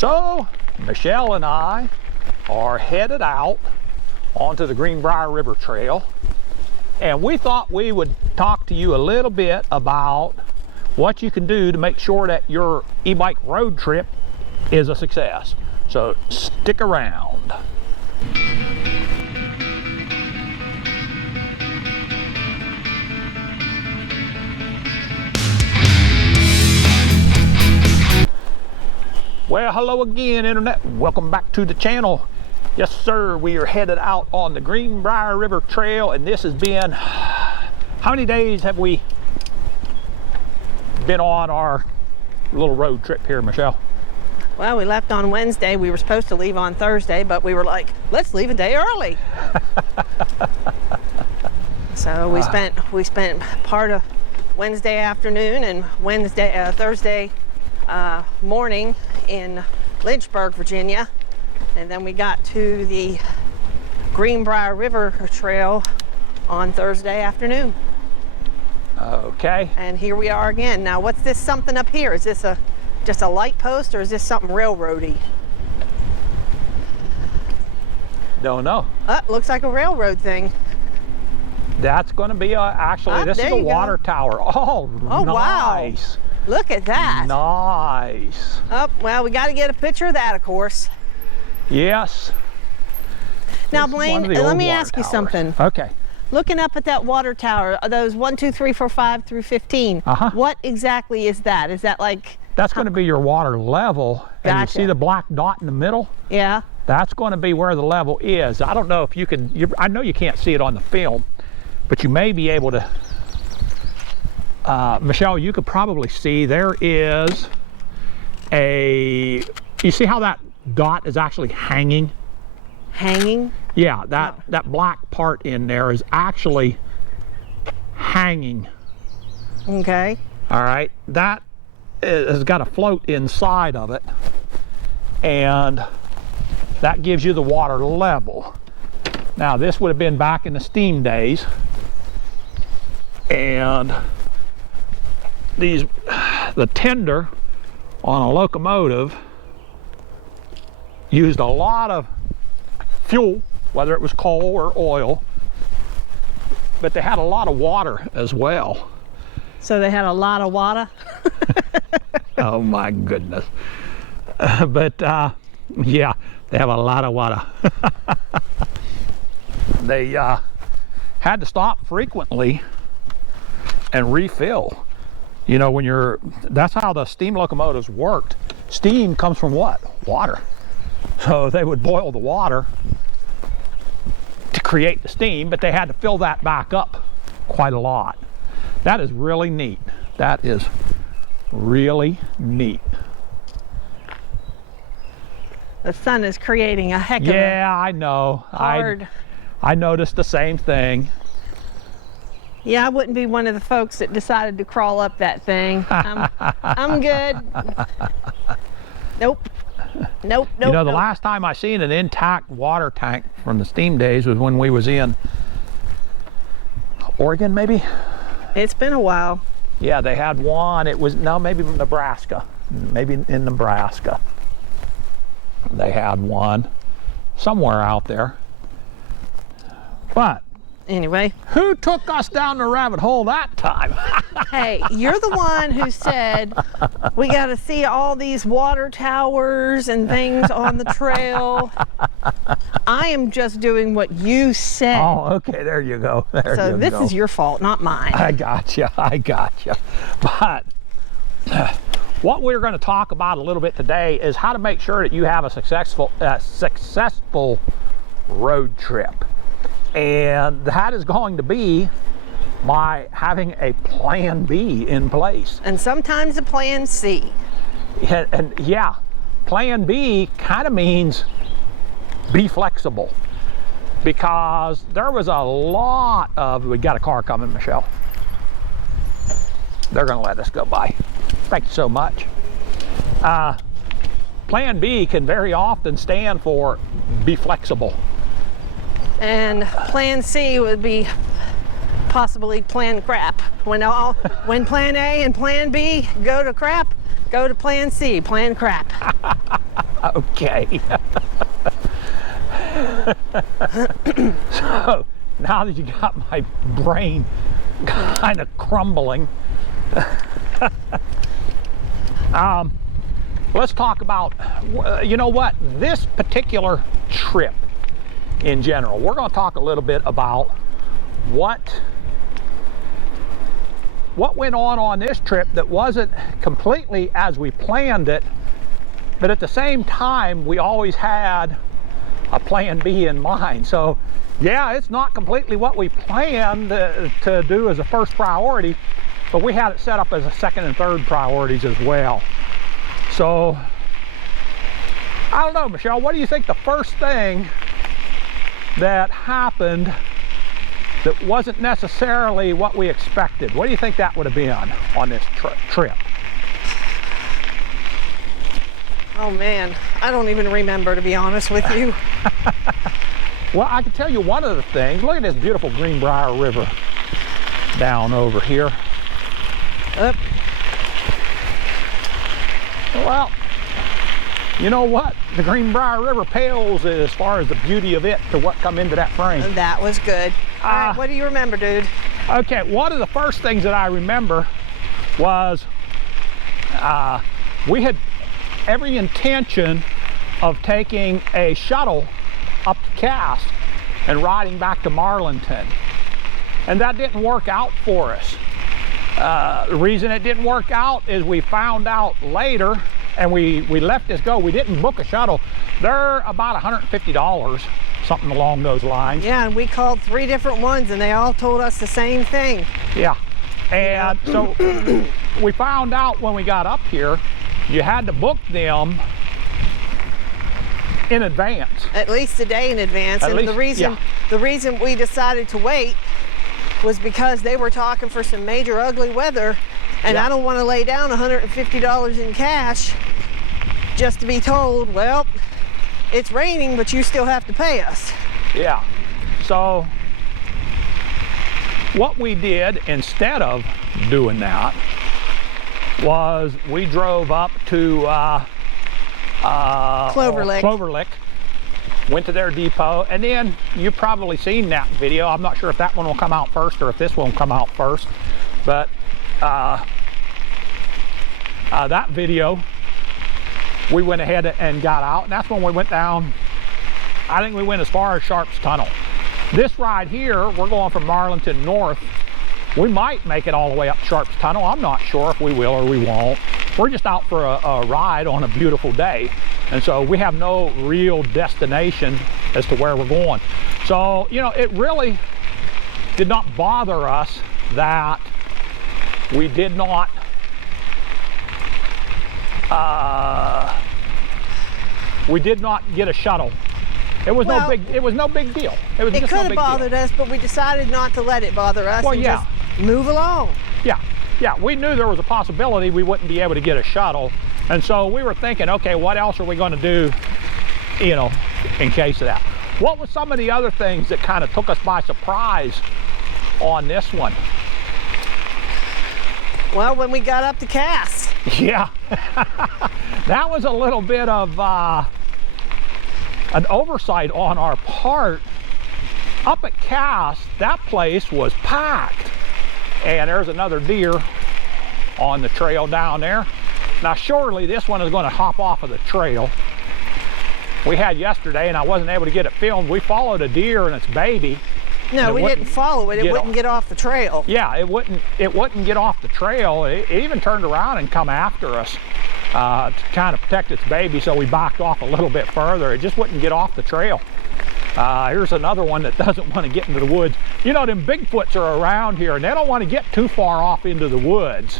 So Michelle and I are headed out onto the Greenbrier River Trail, and we thought we would talk to you a little bit about what you can do to make sure that your e-bike road trip is a success. So stick around. Well, hello again, Internet. Welcome back to the channel. Yes, sir, we are headed out on the Greenbrier River Trail, and this has been, how many days have we been on our little road trip here, Michelle? Well, we left on Wednesday. We were supposed to leave on Thursday, but we were like, let's leave a day early. So we spent part of Wednesday afternoon and Thursday morning in Lynchburg, Virginia, and then we got to the Greenbrier River Trail on Thursday afternoon. Okay. And here we are again. Now, what's this something up here? Is this just a light post, or is this something railroady? Don't know. Looks like a railroad thing. That's going to be actually, this is a water tower. Oh, nice. Wow. Look at that. Nice. Oh, well, we got to get a picture of that, of course. Yes. Now, Blaine, let me ask you something. Okay. Looking up at that water tower, are those 1, 2, 3, 4, 5 through 15? What exactly is that? Is that like... That's going to be your water level. Gotcha. And you see the black dot in the middle? Yeah. That's going to be where the level is. I don't know if you can, I know you can't see it on the film, but you may be able to, Michelle, you could probably see there is you see how that dot is actually hanging? Hanging? Yeah, that black part in there is actually hanging. Okay. All right, that has got a float inside of it, and that gives you the water level. Now, this would have been back in the steam days, and the tender on a locomotive used a lot of fuel, whether it was coal or oil, but they had a lot of water as well. So they had a lot of water? Oh my goodness. But yeah, they have a lot of water. They had to stop frequently and refill. You know, that's how the steam locomotives worked. Steam comes from what? Water. So they would boil the water to create the steam, but they had to fill that back up quite a lot. That is really neat. That is really neat. The sun is creating a heck of a I know. hard... I noticed the same thing. Yeah, I wouldn't be one of the folks that decided to crawl up that thing. I'm good. Nope. Nope. You know, the last time I seen an intact water tank from the steam days was when we was in Oregon, maybe? It's been a while. Yeah, they had one. It was, no, maybe Nebraska. Maybe in Nebraska. They had one somewhere out there. But anyway, who took us down the rabbit hole that time? Hey, you're the one who said we got to see all these water towers and things on the trail. I am just doing what you said. Oh, okay, there you go. So this is your fault, not mine. I gotcha. But what we're going to talk about a little bit today is how to make sure that you have a successful road trip. And that is going to be by having a plan B in place. And sometimes a plan C. And yeah, plan B kind of means be flexible, because there was a lot of, we got a car coming, Michelle. They're going to let us go by. Thank you so much. Plan B can very often stand for be flexible. And plan C would be possibly plan crap. When plan A and plan B go to crap, go to plan C, plan crap. Okay. So now that you got my brain kind of crumbling, let's talk about, you know what, this particular trip in general. We're going to talk a little bit about what went on this trip that wasn't completely as we planned it, but at the same time we always had a plan B in mind. So yeah, it's not completely what we planned to do as a first priority, but we had it set up as a second and third priorities as well. So I don't know, Michelle, what do you think the first thing that happened that wasn't necessarily what we expected? What do you think that would have been on this trip? Oh man, I don't even remember, to be honest with you. Well, I can tell you one of the things. Look at this beautiful Greenbrier River down over here. Up. Well, you know what? The Greenbrier River pales as far as the beauty of it to what come into that frame. That was good. All right, what do you remember, dude? Okay, one of the first things that I remember was we had every intention of taking a shuttle up to Cass and riding back to Marlinton, and that didn't work out for us. The reason it didn't work out is we found out later, and we let this go. We didn't book a shuttle. They're about $150, something along those lines. Yeah, and we called 3 different ones and they all told us the same thing. Yeah, and so we found out when we got up here, you had to book them in advance. At least a day in advance. And the reason we decided to wait was because they were talking for some major ugly weather, and I don't want to lay down $150 in cash just to be told, well, it's raining, but you still have to pay us. Yeah, so what we did instead of doing that was we drove up to Clover Lick, went to their depot, and then you've probably seen that video. I'm not sure if that one will come out first or if this one will come out first, but that video, we went ahead and got out, and that's when we went down. I think we went as far as Sharps Tunnel. This ride here, we're going from Marlinton north. We might make it all the way up Sharps Tunnel. I'm not sure if we will or we won't. We're just out for a ride on a beautiful day, and so we have no real destination as to where we're going. So, you know, it really did not bother us that we did not get a shuttle. It was no big deal. It could have bothered us, but we decided not to let it bother us and just move along. Yeah, we knew there was a possibility we wouldn't be able to get a shuttle, and so we were thinking, okay, what else are we going to do, you know, in case of that? What were some of the other things that kind of took us by surprise on this one? Well, when we got up to Cass. Yeah, that was a little bit of an oversight on our part. Up at Cass, that place was packed, and there's another deer on the trail down there. Now surely this one is going to hop off of the trail. We had yesterday, and I wasn't able to get it filmed. We followed a deer and its baby. No, we didn't follow it. It wouldn't get off the trail. Yeah, it wouldn't get off the trail. It even turned around and come after us to kind of protect its baby, so we backed off a little bit further. It just wouldn't get off the trail. Here's another one that doesn't want to get into the woods. You know, them Bigfoots are around here, and they don't want to get too far off into the woods.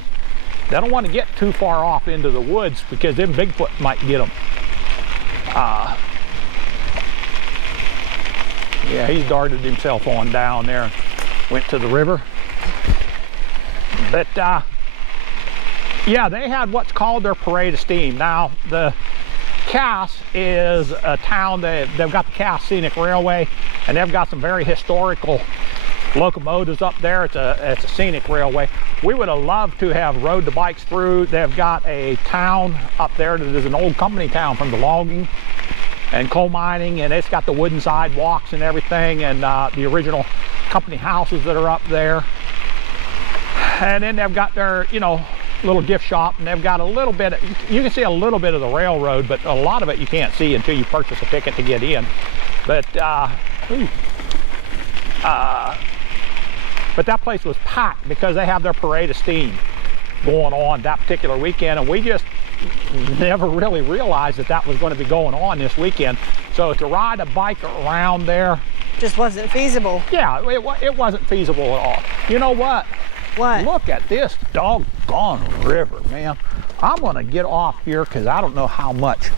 They don't want to get too far off into the woods because them Bigfoot might get them. Yeah, he's darted himself on down there and went to the river. But yeah, they had what's called their parade of steam. Now, the Cass is a town that they've got the Cass Scenic Railway, and they've got some very historical locomotives up there. It's a scenic railway. We would have loved to have rode the bikes through. They've got a town up there that is an old company town from the logging and coal mining, and it's got the wooden sidewalks and everything, and the original company houses that are up there. And then they've got their, you know, little gift shop, and they've got a little bit of, you can see a little bit of the railroad, but a lot of it you can't see until you purchase a ticket to get in. But but that place was packed because they have their parade of steam going on that particular weekend, and we just never really realized that that was going to be going on this weekend. So to ride a bike around there just wasn't feasible. Yeah, it wasn't feasible at all. You know what? What? Look at this doggone river, man. I'm going to get off here because I don't know how much.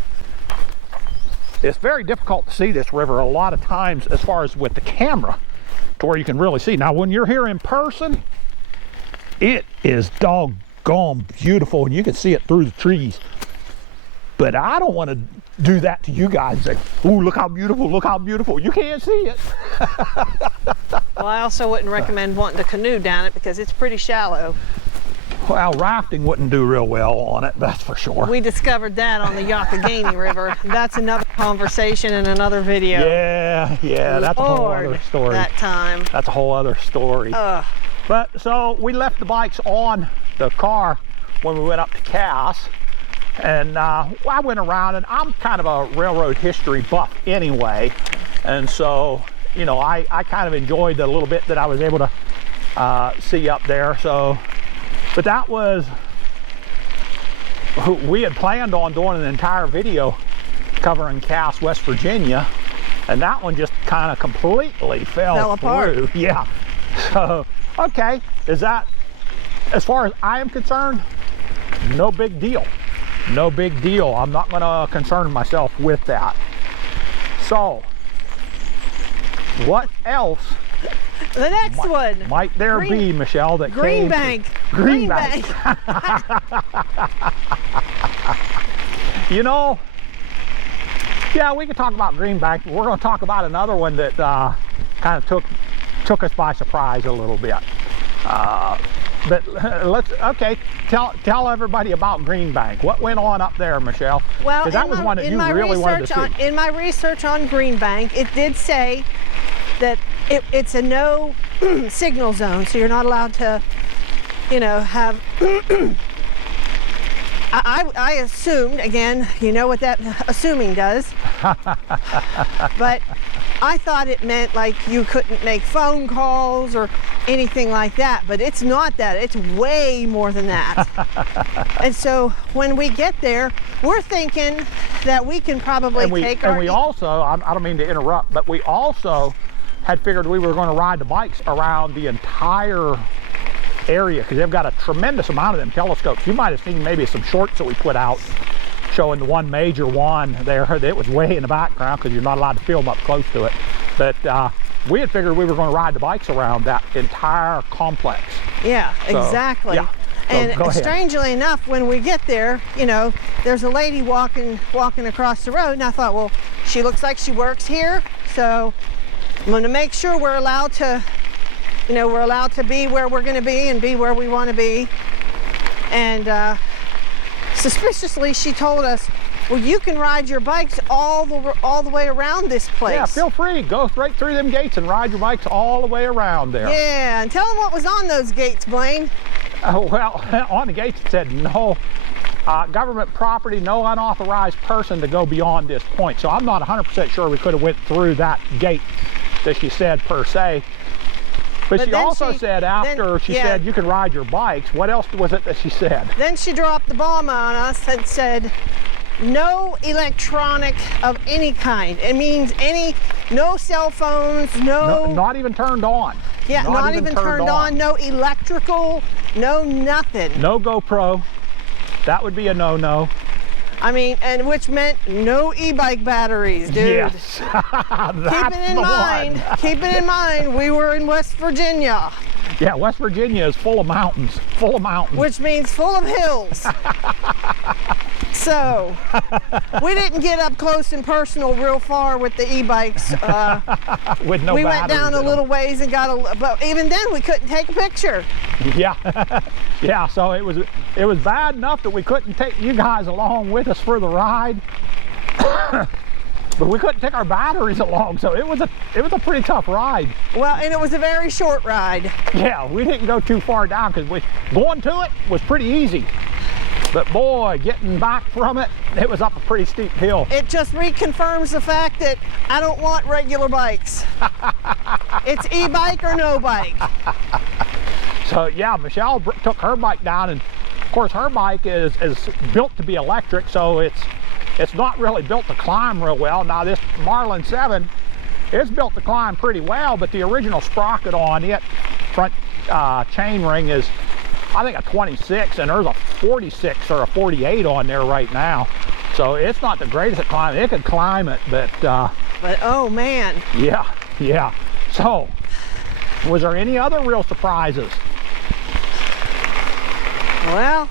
It's very difficult to see this river a lot of times as far as with the camera to where you can really see. Now, when you're here in person, it is doggone beautiful and you can see it through the trees. But I don't want to do that to you guys. Say, ooh, look how beautiful, look how beautiful. You can't see it. Well, I also wouldn't recommend wanting to canoe down it because it's pretty shallow. Well, rafting wouldn't do real well on it, that's for sure. We discovered that on the Youghiogheny River. That's another conversation in another video. Yeah, that's a whole other story. That time. That's a whole other story. But so we left the bikes on the car when we went up to Cass, and I went around, and I'm kind of a railroad history buff anyway, and so, you know, I kind of enjoyed the little bit that I was able to see up there. So, but that was, we had planned on doing an entire video covering Cass, West Virginia, and that one just kind of completely fell apart. through. Yeah. So, okay, is that, as far as I am concerned, no big deal. No big deal. I'm not going to concern myself with that. So, what else? The next one. Might there be, Michelle, that Green came Bank. Green Bank. You know, yeah, we could talk about Green Bank. We're going to talk about another one that kind of took us by surprise a little bit. But okay, tell everybody about Green Bank. What went on up there, Michelle? Well, that was one that you really wanted to see. In my research on Green Bank, it did say that it's a no signal zone, so you're not allowed to, you know, have. I assumed, again, you know what that assuming does, but I thought it meant like you couldn't make phone calls or anything like that, but it's not that. It's way more than that. And so when we get there, we're thinking that we can probably take our... And we also, I don't mean to interrupt, but we also had figured we were going to ride the bikes around the entire area because they've got a tremendous amount of them telescopes. You might have seen maybe some shorts that we put out showing the one major one there. It was way in the background because you're not allowed to film up close to it. But we had figured we were going to ride the bikes around that entire complex. Yeah, so, exactly. Yeah. So and strangely enough, when we get there, you know, there's a lady walking across the road, and I thought, well, she looks like she works here, so I'm going to make sure we're allowed to, you know, we're allowed to be where we're going to be and be where we want to be. And suspiciously, she told us, well, you can ride your bikes all the way around this place. Yeah, feel free. Go right through them gates and ride your bikes all the way around there. Yeah, and tell them what was on those gates, Blaine. Well, on the gates it said no government property, no unauthorized person to go beyond this point. So I'm not 100% sure we could have went through that gate that she said per se. But she also said after she said you can ride your bikes, what else was it that she said? Then she dropped the bomb on us and said, no electronic of any kind. It means no cell phones, no not even turned on. Yeah, not even turned on, no electrical, no nothing. No GoPro. That would be a no-no. I mean, and which meant no e-bike batteries, dude. Yes. Keep it in mind, we were in West Virginia. Yeah, West Virginia is full of mountains, Which means full of hills. So, we didn't get up close and personal real far with the e-bikes. With no we went batteries down a in little them. ways and got a, but even then we couldn't take a picture. Yeah, yeah. So it was bad enough that we couldn't take you guys along with us for the ride, but we couldn't take our batteries along. So it was a pretty tough ride. Well, and it was a very short ride. Yeah, we didn't go too far down because going to it was pretty easy. But boy, getting back from it, it was up a pretty steep hill. It just reconfirms the fact that I don't want regular bikes. It's e-bike or no bike. So yeah, Michelle took her bike down, and of course her bike is built to be electric, so it's not really built to climb real well. Now this Marlin 7 is built to climb pretty well, but the original sprocket on it, front chain ring, is I think a 26, and there's a 46 or a 48 on there right now. So it's not the greatest at climbing. It could climb it, but oh man. Yeah. So, was there any other real surprises? Well,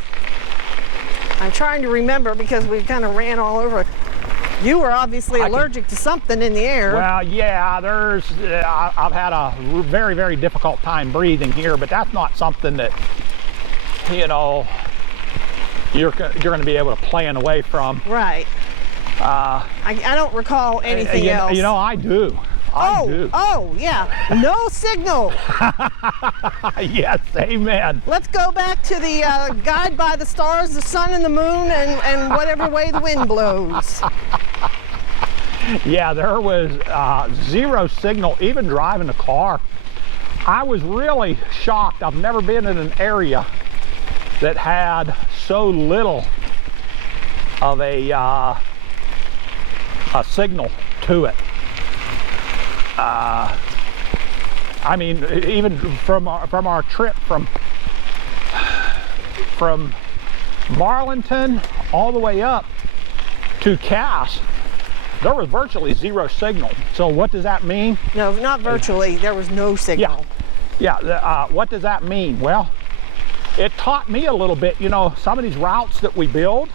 I'm trying to remember because we kind of ran all over. You were obviously allergic to something in the air. Well, yeah, I've had a very, very difficult time breathing here, but that's not something that, you know, you're going to be able to plan away from. Right. I don't recall anything else. You know, I do. I do. Oh, yeah. No signal. Yes, amen. Let's go back to the guide by the stars, the sun, and the moon, and whatever way the wind blows. Yeah, there was zero signal, even driving the car. I was really shocked. I've never been in an area that had so little of a signal to it. I mean, even from our trip from Marlinton all the way up to Cass, there was virtually zero signal. So what does that mean? No, not virtually. There was no signal. Yeah. What does that mean? Well, it taught me a little bit. You know, some of these routes that we build,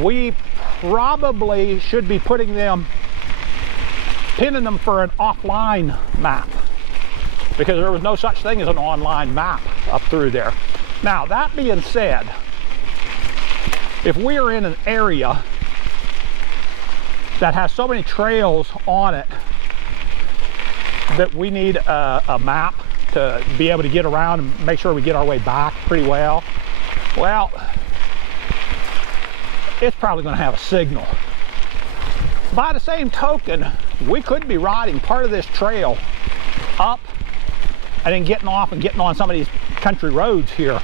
we probably should be pinning them for an offline map, because there was no such thing as an online map up through there. Now, that being said, if we are in an area that has so many trails on it that we need a map to be able to get around and make sure we get our way back pretty well, it's probably going to have a signal. By the same token, we could be riding part of this trail up and then getting off and getting on some of these country roads here.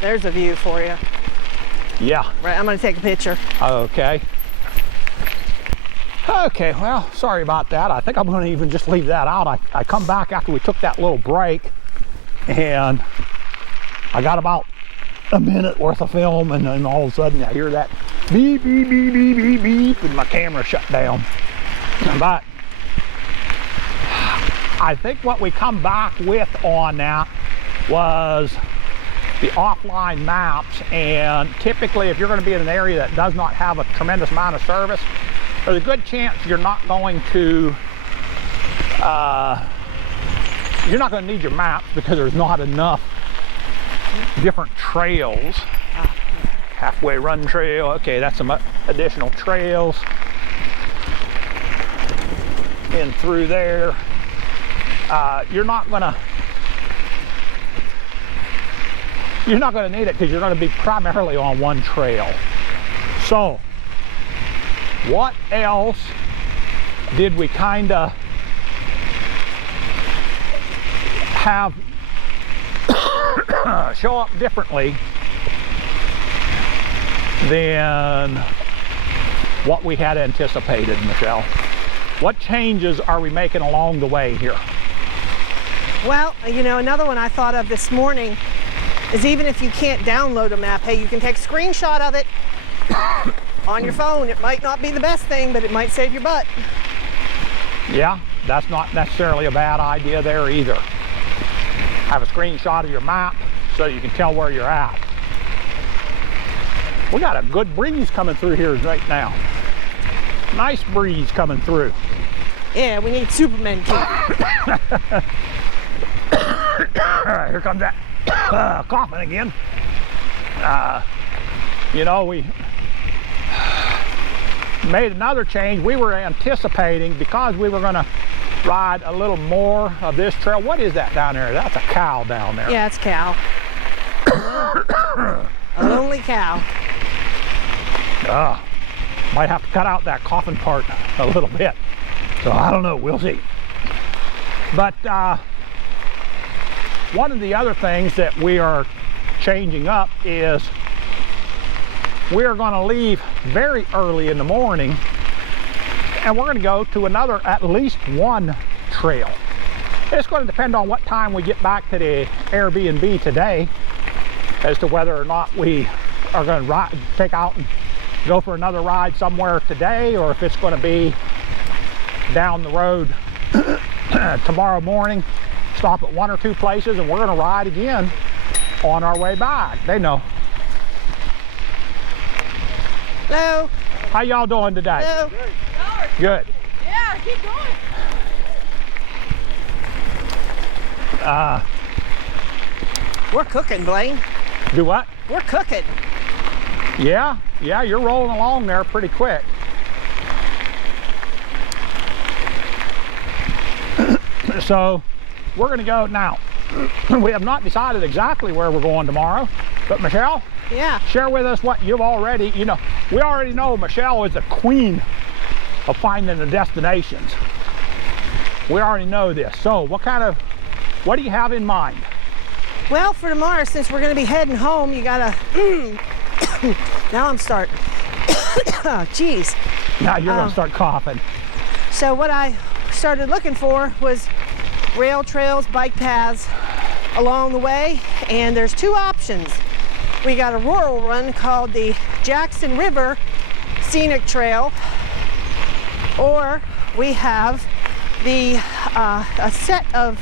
There's a view for you. Yeah. Right, I'm going to take a picture. Okay. Okay, well, sorry about that. I think I'm going to even just leave that out. I come back after we took that little break, and I got about a minute worth of film, and then all of a sudden I hear that beep, beep, beep, beep, beep, beep, and my camera shut down. But I think what we come back with on that was the offline maps, and typically if you're going to be in an area that does not have a tremendous amount of service, there's a good chance you're not going to need your maps, because there's not enough different trails. Halfway run trail, okay, that's some additional trails in through there. You're not gonna need it, because you're going to be primarily on one trail. So what else did we kind of have show up differently than what we had anticipated, Michelle? What changes are we making along the way here? Well, you know, another one I thought of this morning is, even if you can't download a map, hey, you can take a screenshot of it on your phone. It might not be the best thing, but it might save your butt. Yeah, that's not necessarily a bad idea there either. Have a screenshot of your map so you can tell where you're at. We got a good breeze coming through here right now. Nice breeze coming through. Yeah, we need Superman too. Here comes that coughing again. You know, we made another change. We were anticipating, because we were going to ride a little more of this trail. What is that down there? That's a cow down there. Yeah, it's cow. A lonely cow. Might have to cut out that coughing part a little bit. So I don't know, we'll see. But one of the other things that we are changing up is we are going to leave very early in the morning, and we're going to go to another, at least one trail. It's going to depend on what time we get back to the Airbnb today as to whether or not we are going to take out and go for another ride somewhere today, or if it's going to be down the road tomorrow morning, stop at one or two places, and we're going to ride again on our way back. They know. Hello. How y'all doing today? Hello. Good. Yeah, keep going. We're cooking, Blaine. Do what? We're cooking. Yeah, you're rolling along there pretty quick. So we're going to go now. We have not decided exactly where we're going tomorrow, but Michelle, Yeah. share with us what you've already, you know, we already know Michelle is the queen of finding the destinations. We already know this. So what do you have in mind? Well, for tomorrow, since we're going to be heading home, you gotta. Now I'm starting. Jeez. Now you're going to start coughing. So what I started looking for was rail trails, bike paths along the way, and there's two options. We got a rural run called the Jackson River Scenic Trail, or we have the a set of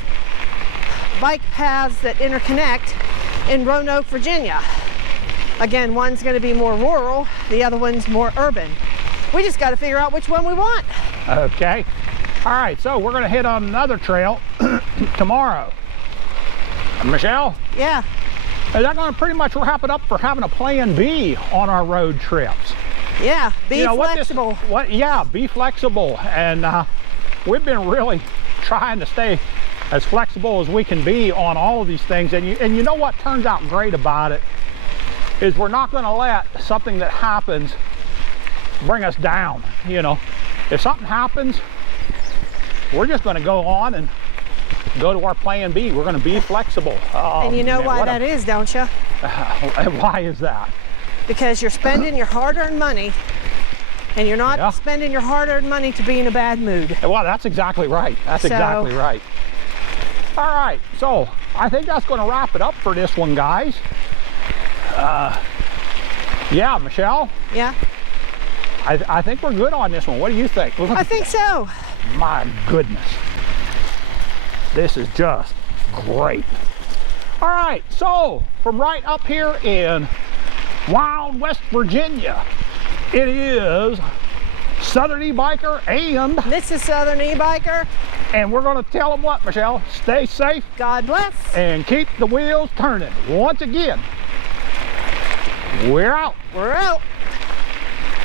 bike paths that interconnect in Roanoke, Virginia. Again, one's going to be more rural, the other one's more urban. We just got to figure out which one we want. Okay. All right, so we're going to hit on another trail tomorrow. Michelle? Yeah. Is that going to pretty much wrap it up for having a plan B on our road trips? Yeah, be flexible. Be flexible. And we've been really trying to stay as flexible as we can be on all of these things. And you know what turns out great about it is we're not going to let something that happens bring us down. You know, if something happens, we're just going to go on and go to our plan B. We're going to be flexible. And you know why that is, don't you? Why is that? Because you're spending your hard-earned money, and you're not spending your hard-earned money to be in a bad mood. Well, that's exactly right. That's exactly right. All right, so I think that's going to wrap it up for this one, guys. Yeah, Michelle? Yeah? I think we're good on this one. What do you think? I think so. My goodness. This is just great. All right, so from right up here in wild West Virginia, it is Southern E-Biker and This is Southern E-Biker. And we're going to tell them what, Michelle? Stay safe. God bless. And keep the wheels turning. Once again, we're out. We're out.